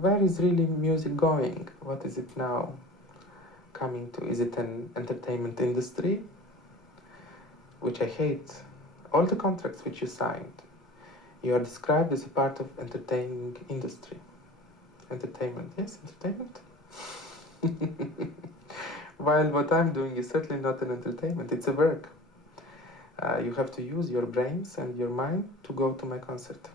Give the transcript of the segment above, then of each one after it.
where is really music going? What is it now coming to? Is it an entertainment industry? Which I hate. All the contracts which you signed, you are described as a part of entertaining industry. Entertainment, yes, entertainment. While what I'm doing is certainly not an entertainment, it's a work. You have to use your brains and your mind to go to my concert.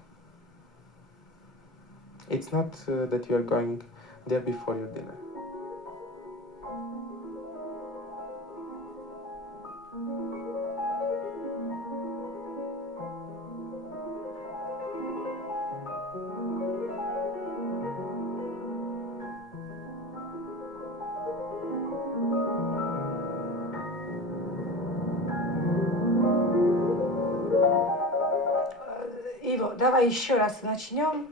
It's not that you are going there before your dinner. Иво, давай еще раз начнем.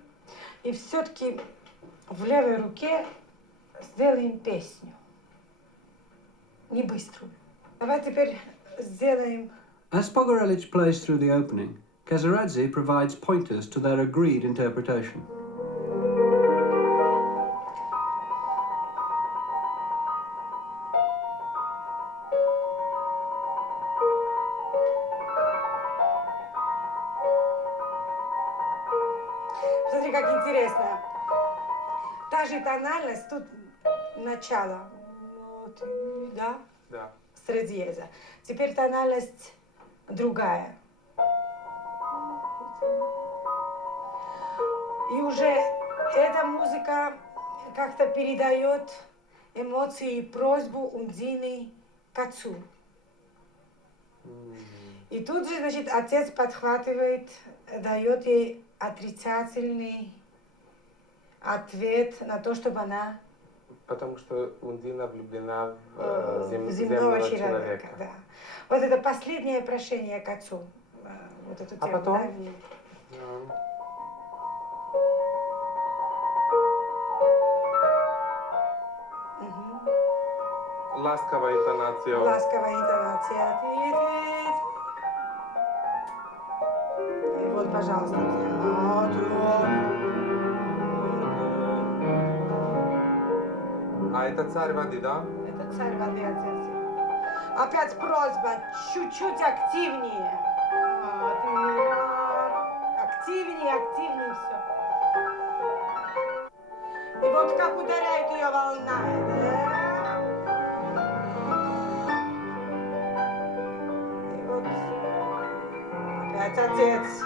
И все-таки в левой руке сделаем песню. Не быструю. Давай теперь сделаем... As Pogorelich plays through the opening, Kezeradze provides pointers to their agreed interpretation. Смотри, как интересно. Та же тональность, тут начало. Вот, да? Да. С диеза. Теперь тональность другая. И уже эта музыка как-то передает эмоции и просьбу Ундины к отцу. И тут же, значит, отец подхватывает, дает ей отрицательный ответ на то, чтобы она... Потому что Ундина влюблена в земного человека. Да. Вот это последнее прошение к отцу. Вот эту тему. А потом? Ласковая интонация. Ласковая интонация. И вот, пожалуйста. А это царь воды, да? Это царь воды, отец. Опять просьба, чуть-чуть активнее. Активнее, активнее все. И вот как ударяет ее волна. И вот опять отец.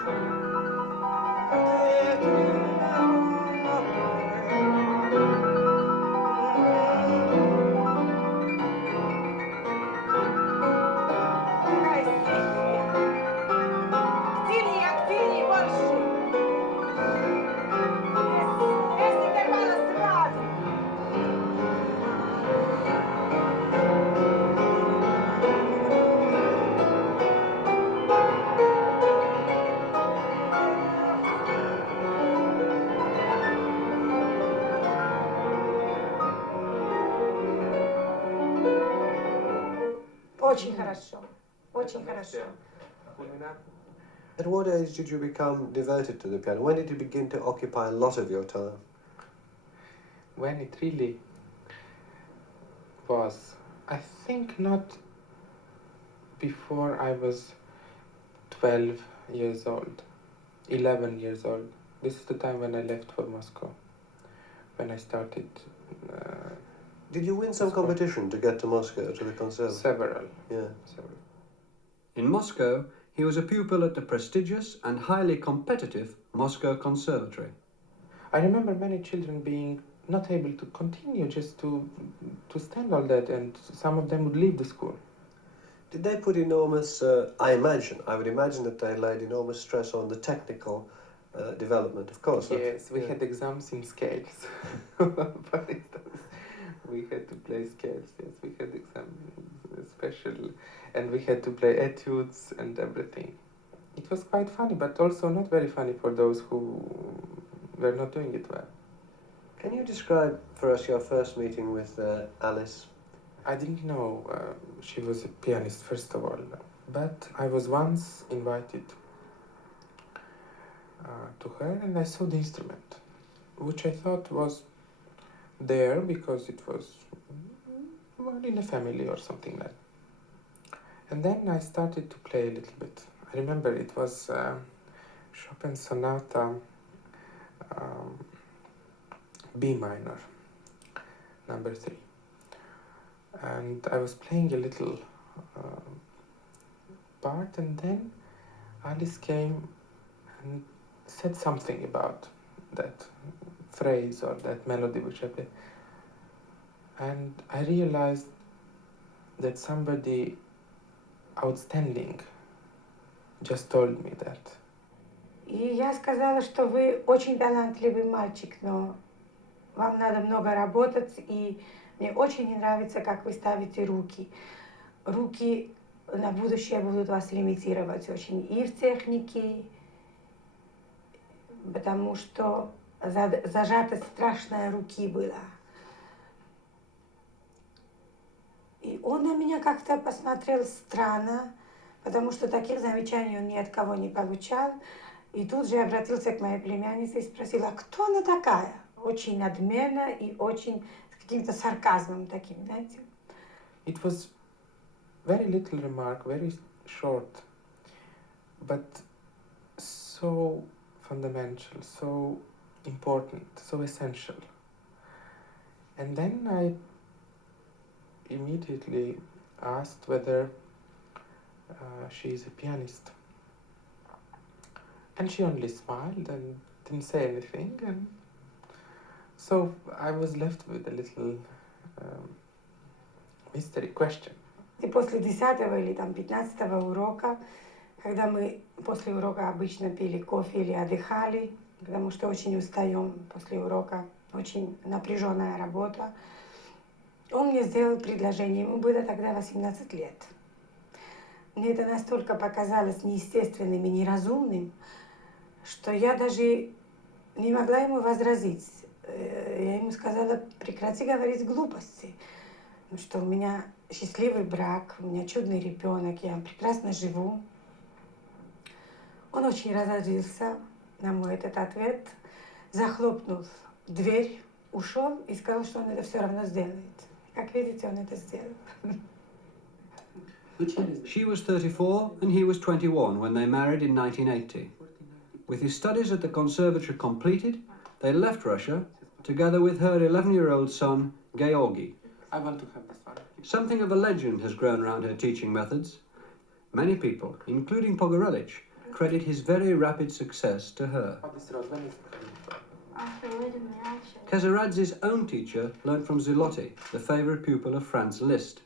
Очень хорошо. Очень хорошо. At what age did you become devoted to the piano? When did it begin to occupy a lot of your time? When it really was, I think not before I was 12 years old, 11 years old. This is the time when I left for Moscow, when I started. Did you win some competition to get to Moscow, to the conservatory? Several. Yeah. Several. In Moscow, he was a pupil at the prestigious and highly competitive Moscow Conservatory. I remember many children being not able to continue just to stand all that, and some of them would leave the school. Did they put enormous, I would imagine that they laid enormous stress on the technical development, of course. Yes, we had exams in scales. For instance, we had to play scales, yes, we had exams, special, and we had to play etudes and everything. It was quite funny, but also not very funny for those who were not doing it well. Can you describe for us your first meeting with Alice? I didn't know she was a pianist, first of all, but I was once invited to her and I saw the instrument. which I thought was there because it was well, in a family or something like that. And then I started to play a little bit. I remember it was Chopin's Sonata B minor, number 3. And I was playing a little part, and then Alice came and said something about that phrase or that melody which I played. And I realized that somebody outstanding just told me that. И я сказала, что вы очень талантливый мальчик, но вам надо много работать, и мне очень не нравится, как вы ставите руки. Руки на будущее будут вас лимитировать очень и в технике, потому что зажатость страшная руки была. И он на меня как-то посмотрел странно, потому что таких замечаний он ни от кого не получал. И тут же обратился к моей племяннице и спросил, а кто она такая? Очень надменно и очень с каким-то сарказмом таким, знаете. It was very little remark, very short, but so fundamental, so important, so essential. And then I immediately asked whether she is a pianist. And she only smiled and didn't say anything, and so I was left with a little mystery question. И после 10-го или там 15-го урока, когда мы после урока обычно пили кофе или отдыхали, потому что очень устаем после урока, очень напряженная работа, он мне сделал предложение, ему было тогда 18 лет. Мне это настолько показалось неестественным и неразумным, что я даже не могла ему возразить. Я ему сказала, прекрати говорить глупости, что у меня счастливый брак, у меня чудный ребенок, я прекрасно живу. Он очень разозлился на мой этот ответ, захлопнул дверь, ушел и сказал, что он это все равно сделает. Как видите, он это сделал. She was 34 and he was 21 when they married in 1980. With his studies at the conservatory completed, they left Russia together with her 11-year-old son, Georgi. I want to have this one. Something of a legend has grown around her teaching methods. Many people, including Pogorelich, credit his very rapid success to her. Kezeradze's own teacher learned from Zilotti, the favorite pupil of Franz Liszt.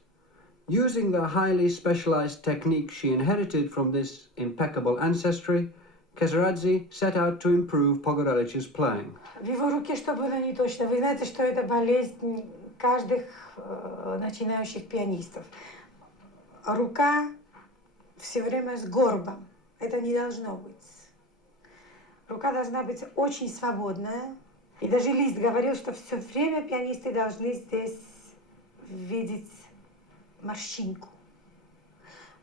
Using the highly specialized technique she inherited from this impeccable ancestry, Kezeradze set out to improve Pogorelich's playing. В его руке что было не точно. Вы знаете, что это болезнь каждых начинающих пианистов. Рука все время с горбом. Это не должно быть. Рука должна быть очень свободная. И даже Лист говорил, что все время пианисты должны здесь видеть морщинку.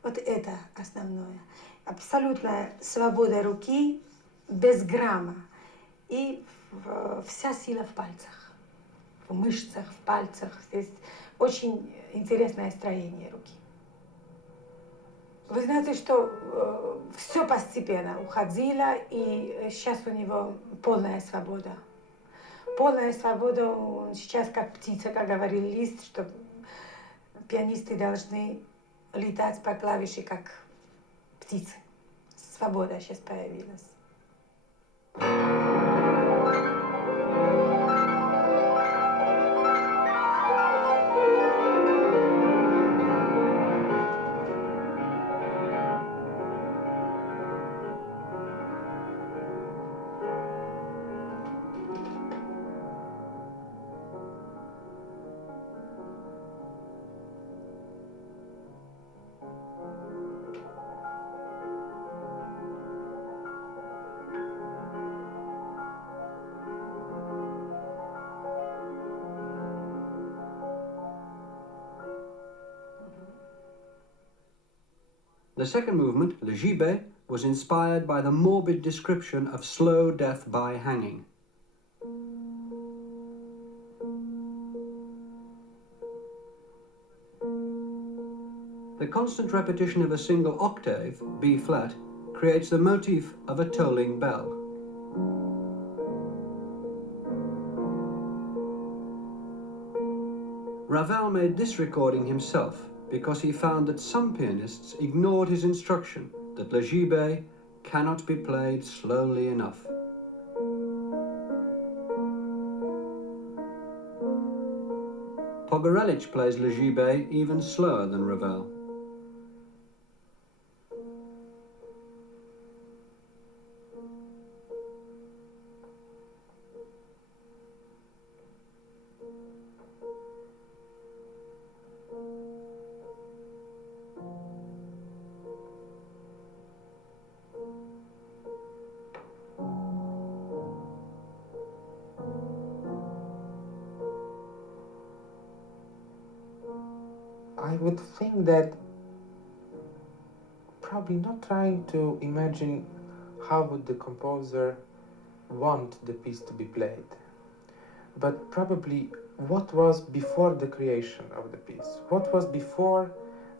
Вот это основное. Абсолютная свобода руки, без грамма. И вся сила в пальцах, в мышцах, в пальцах. Здесь очень интересное строение руки. Вы знаете, что все постепенно уходило, и сейчас у него полная свобода. Полная свобода, он сейчас как птица, как говорил Лист, что пианисты должны летать по клавише, как птицы. Свобода сейчас появилась. The second movement, Le Gibet, was inspired by the morbid description of slow death by hanging. The constant repetition of a single octave, B flat, creates the motif of a tolling bell. Ravel made this recording himself because he found that some pianists ignored his instruction that le gibet cannot be played slowly enough. Pogorelich plays le gibet even slower than Ravel. I would think that probably not trying to imagine how would the composer want the piece to be played, but probably what was before the creation of the piece, what was before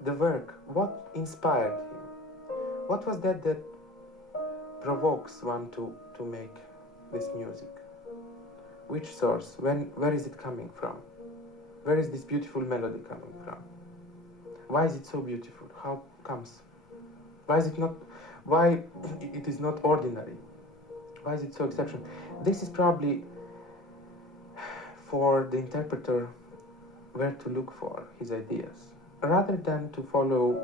the work, what inspired him, what was that provokes one to make this music, which source, where is it coming from, where is this beautiful melody coming from, why is it so beautiful, how comes, why is it not, why it is not ordinary, why is it so exceptional. This is probably for the interpreter where to look for his ideas, rather than to follow,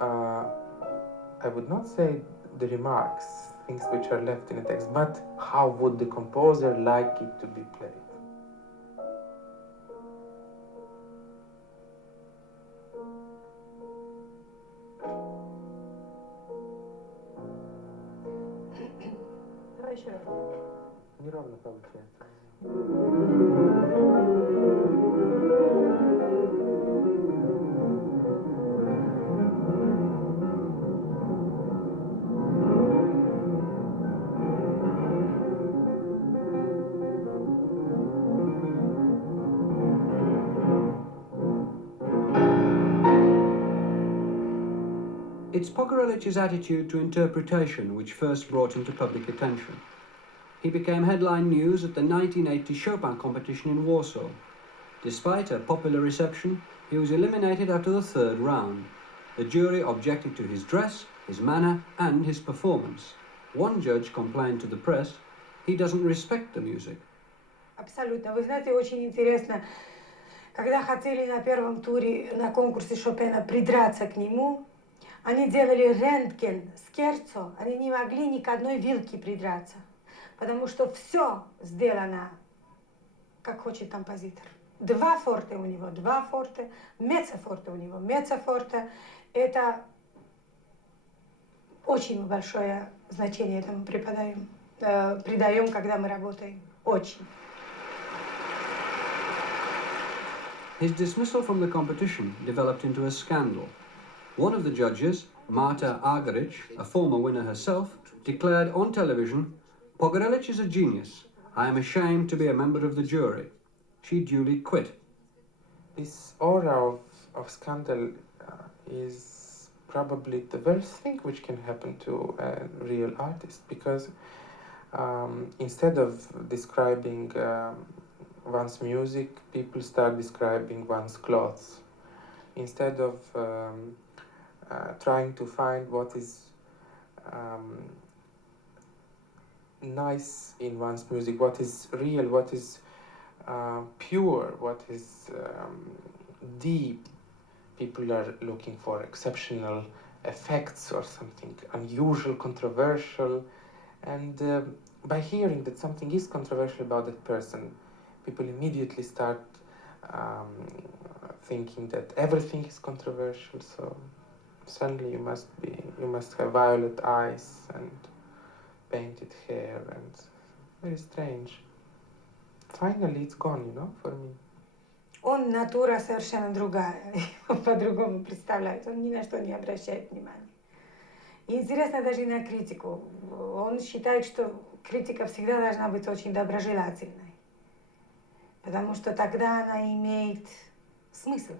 I would not say the remarks, things which are left in the text, but how would the composer like it to be played. Давай еще раз. Неровно получается. It's Pogorelich's attitude to interpretation which first brought him to public attention. He became headline news at the 1980 Chopin competition in Warsaw. Despite a popular reception, he was eliminated after the third round. The jury objected to his dress, his manner, and his performance. One judge complained to the press, he doesn't respect the music. Абсолютно. Вы знаете, очень интересно, когда хотели на первом туре на конкурсе Шопена придраться к нему, они делали рентген, скерцо, они не могли ни к одной вилке придраться, потому что все сделано, как хочет композитор. Два форте у него, два форте, меццофорте у него, меццофорте. Это очень большое значение этому придаем, когда мы работаем. Очень. His dismissal from the competition developed into a scandal. One of the judges, Marta Argerich, a former winner herself, declared on television, "Pogorelich is a genius. I am ashamed to be a member of the jury." She duly quit. This aura of scandal is probably the worst thing which can happen to a real artist, because instead of describing one's music, people start describing one's clothes. Instead of trying to find what is nice in one's music, what is real, what is pure, what is deep, people are looking for exceptional effects or something unusual, controversial, and by hearing that something is controversial about that person, people immediately start thinking that everything is controversial. So suddenly you must have violet eyes and painted hair, and very strange. Finally it's gone, for me. Он натура совершенно другая, он по-другому представляет, он ни на что не обращает внимания. И интересно даже и на критику. Он считает, что критика всегда должна быть очень доброжелательной, потому что тогда она имеет смысл.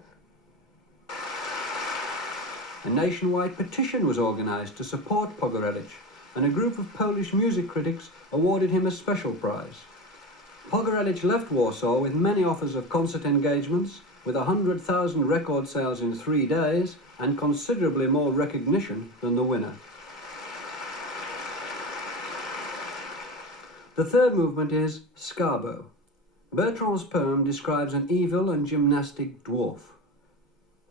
A nationwide petition was organized to support Pogorelich, and a group of Polish music critics awarded him a special prize. Pogorelich left Warsaw with many offers of concert engagements, with 100,000 record sales in 3 days, and considerably more recognition than the winner. The third movement is Scarbo. Bertrand's poem describes an evil and gymnastic dwarf.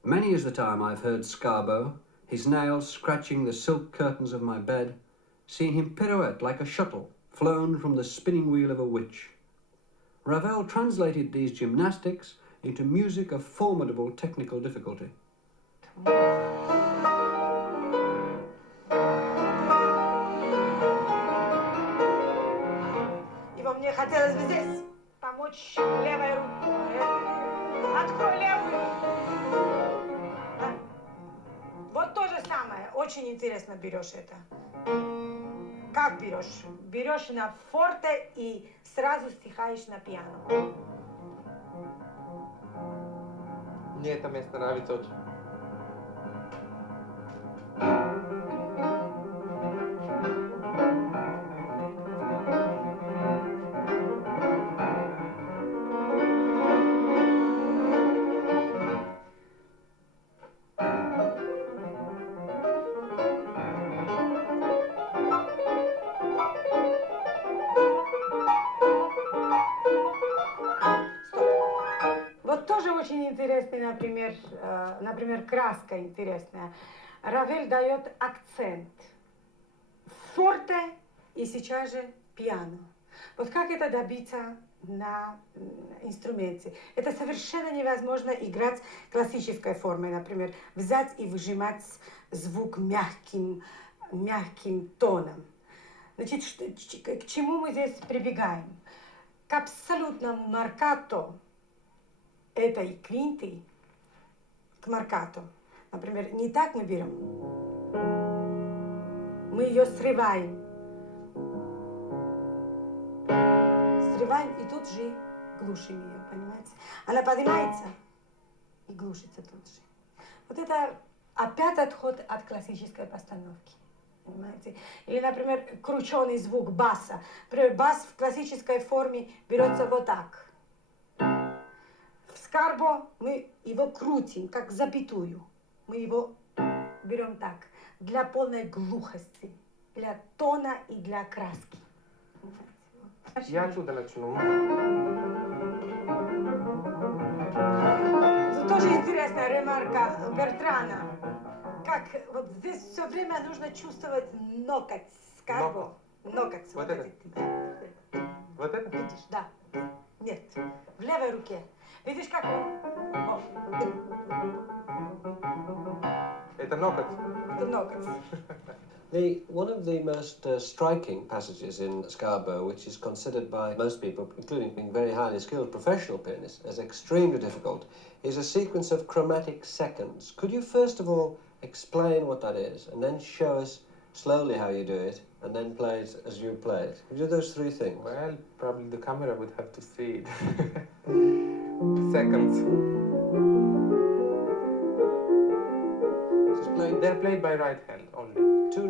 Many is the time I've heard Scarbo, his nails scratching the silk curtains of my bed, seen him pirouette like a shuttle flown from the spinning wheel of a witch. Ravel translated these gymnastics into music of formidable technical difficulty. Ivo, мне хотелось бы здесь помочь левой рукой. Открой левую. Да. Вот то же самое. Очень интересно берешь это. Как берешь? Берешь на форте и сразу стихаешь на пиано. Мне это место нравится очень. Вот тоже очень интересный, например, краска интересная. Равель дает акцент. Форте и сейчас же пиано. Вот как это добиться на инструменте? Это совершенно невозможно играть классической формой, например, взять и выжимать звук мягким тоном. Значит, к чему мы здесь прибегаем? К абсолютному маркато этой квинты, к маркато. Например, не так мы берем. Мы ее срываем. Срываем и тут же глушим ее, понимаете? Она поднимается и глушится тут же. Вот это опять отход от классической постановки. Понимаете? Или, например, крученый звук баса. Например, бас в классической форме берется вот так. В скарбо мы его крутим, как запятую. Мы его берем так, для полной глухости, для тона и для краски. Я оттуда начну. Тоже интересная ремарка Бертрана. Как вот здесь все время нужно чувствовать ноготь, скарбо. Ноготь. Вот это? Вот это? Видишь, да. Нет, в левой руке. Видишь, как он? Это ноготь. Это ноготь. One of the most striking passages in Scarbo, which is considered by most people, including being very highly skilled professional pianists, as extremely difficult, is a sequence of chromatic seconds. Could you first of all explain what that is, and then show us slowly how you do it, and then play it as you play it? Could you do those three things? Well, probably the camera would have to see it. Seconds. They're played by right hand only. Two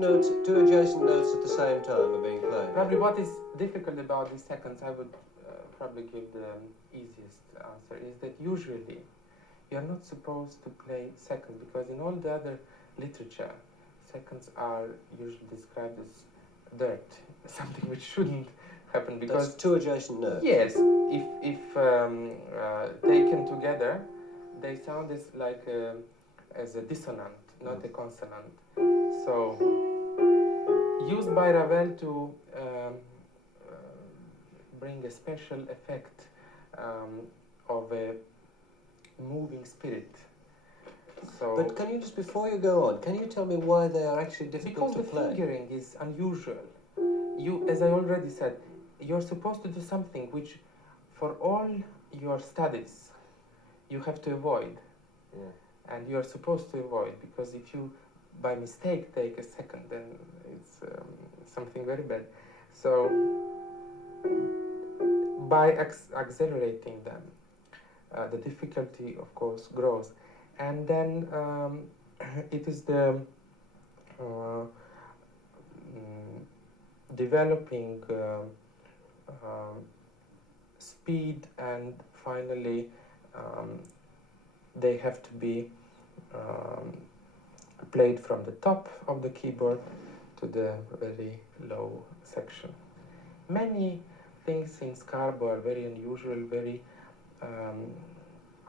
adjacent notes at the same time are being played. Probably what is difficult about these seconds, I would probably give the easiest answer, is that usually you're not supposed to play second, because in all the other literature, seconds are usually described as dirt, something which shouldn't happen, because that's two adjacent notes. Yes, if taken together, they sound as a dissonant, not a consonant. So, used by Ravel to bring a special effect of a moving spirit. So, but can you just, before you go on, can you tell me why they are actually difficult to play? Because the fingering is unusual. You, as I already said, you're supposed to do something which, for all your studies, you have to avoid. Yeah. And you're supposed to avoid, because if you, by mistake, take a second, then it's something very bad. So, by accelerating them, the difficulty, of course, grows. And then it is the uh, developing speed, and finally they have to be played from the top of the keyboard to the very low section. Many things in Scarbo are very unusual, very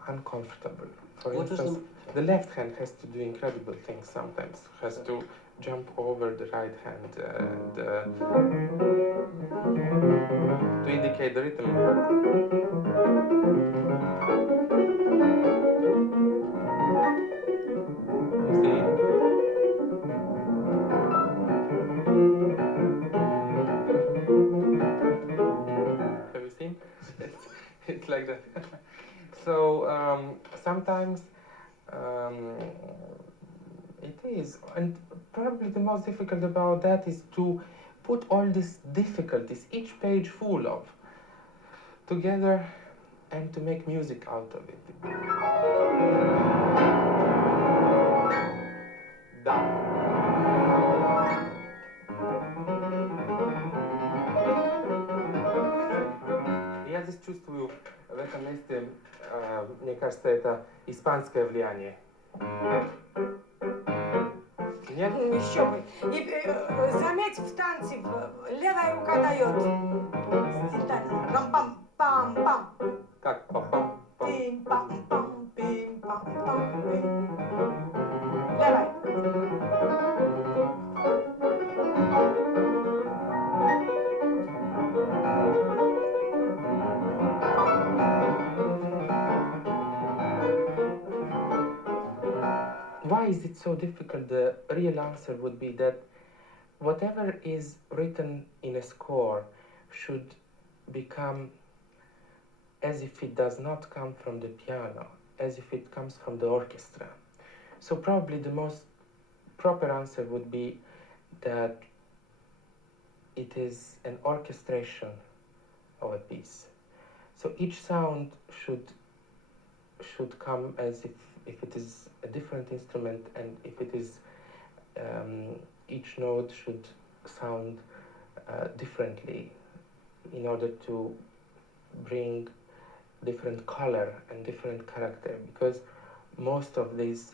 uncomfortable. For instance, the left hand has to do incredible things sometimes, has to jump over the right hand and to indicate the rhythm. You see? Have you seen? It's like that. So sometimes it is, and probably the most difficult about that is to put all these difficulties, each page full of, together and to make music out of it. Я здесь чувствую в этом месте, мне кажется, это испанское влияние. Нет? Еще бы. И заметь, в танце левая рука дает. Рам-пам-пам-пам. Как? Пам-пам. Пим-пам-пам, пим-пам-пам, пим. Левая. Why is it so difficult? The real answer would be that whatever is written in a score should become as if it does not come from the piano, as if it comes from the orchestra. So probably the most proper answer would be that it is an orchestration of a piece. So each sound should come as if it is a different instrument, and if it is each note should sound differently in order to bring different color and different character, because most of these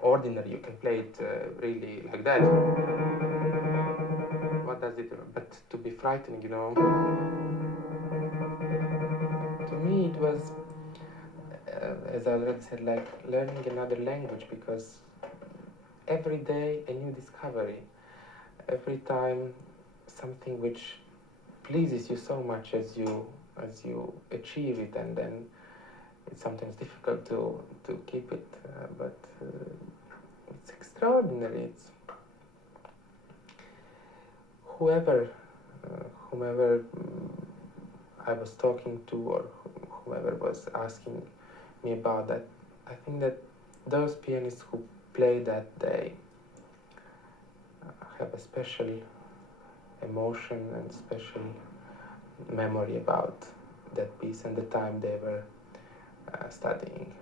ordinary, you can play it really like that. What does it do? But to be frightening, you know. To me it was, as I already said, like learning another language, because every day a new discovery, every time something which pleases you so much as you achieve it, and then it's sometimes difficult to keep it, but it's extraordinary. It's whomever I was talking to, or whoever was asking me about that, I think that those pianists who play that day have a special emotion and special memory about that piece and the time they were studying.